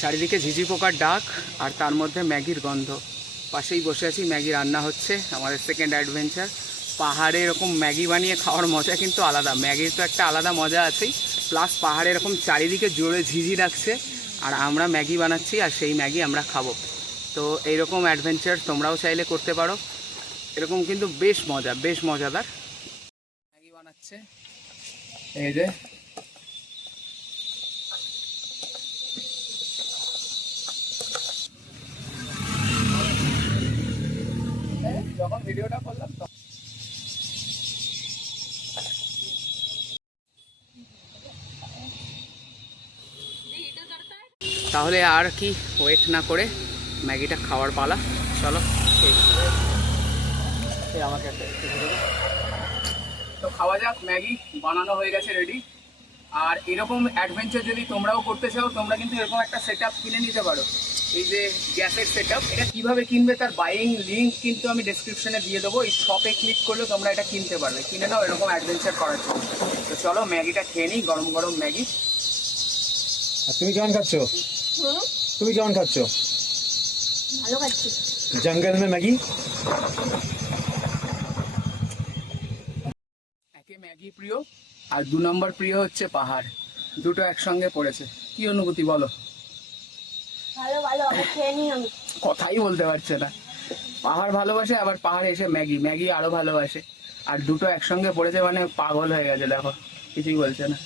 চারিদিকে ঝিঝি পোকার ডাক আর তার মধ্যে ম্যাগির গন্ধ। পাশেই বসে আছি, ম্যাগি রান্না হচ্ছে। আমাদের সেকেন্ড অ্যাডভেঞ্চার। পাহাড়ে এরকম ম্যাগি বানিয়ে খাওয়ার মজা কিন্তু আলাদা। ম্যাগির তো একটা আলাদা মজা আছেই, প্লাস পাহাড়ে এরকম চারিদিকে জোরে ঝিঝি ডাকছে আর আমরা ম্যাগি বানাচ্ছি আর সেই ম্যাগি আমরা খাবো। তো এইরকম অ্যাডভেঞ্চার তোমরাও চাইলে করতে পারো। এরকম কিন্তু বেশ মজা, বেশ মজাদার। ম্যাগি বানাচ্ছে এই যে। যখন ভিডিওটা করলাম তাহলে আর কি ওয়েট না করে ম্যাগিটা খাওয়ার পালা। চলো আমাকে তো খাওয়া যাক। ম্যাগি বানানো হয়ে গেছে, রেডি। আর এরকম অ্যাডভেঞ্চার যদি তোমরাও করতে চাও, তোমরা কিন্তু এরকম একটা সেট আপ কিনে নিতে পারো। এই যে গ্যাসের সেট আপ, এটা কীভাবে কিনবে তার বাইং লিঙ্ক কিন্তু আমি ডেসক্রিপশনে দিয়ে দেবো। এই শপে ক্লিক করলে তোমরা এটা কিনতে পারবে, কিনে নাও এরকম অ্যাডভেঞ্চার করার জন্য। তো চলো ম্যাগিটা খেয়ে নিই, গরম গরম ম্যাগি। আর তুমি কেমন খাচ্ছ? তুমি কেমন খাচ্ছ? ভালো খাচ্ছি। জঙ্গল মে ম্যাগি। একে ম্যাগি প্রিয় আর 2 নম্বর প্রিয় হচ্ছে পাহাড়। দুটো একসঙ্গে পড়েছে। কি অনুভূতি বলো? ভালো ভালো, খেয়ে নিই আমি। কথাই বলতে পারছে না। পাহাড় ভালোবাসে, আবার পাহাড়ে এসে ম্যাগি, ম্যাগি আরো ভালোবাসে। আর দুটো একসঙ্গে পড়েছে মানে পাগল হয়ে গেছে। দেখো কিছুই বলছে না।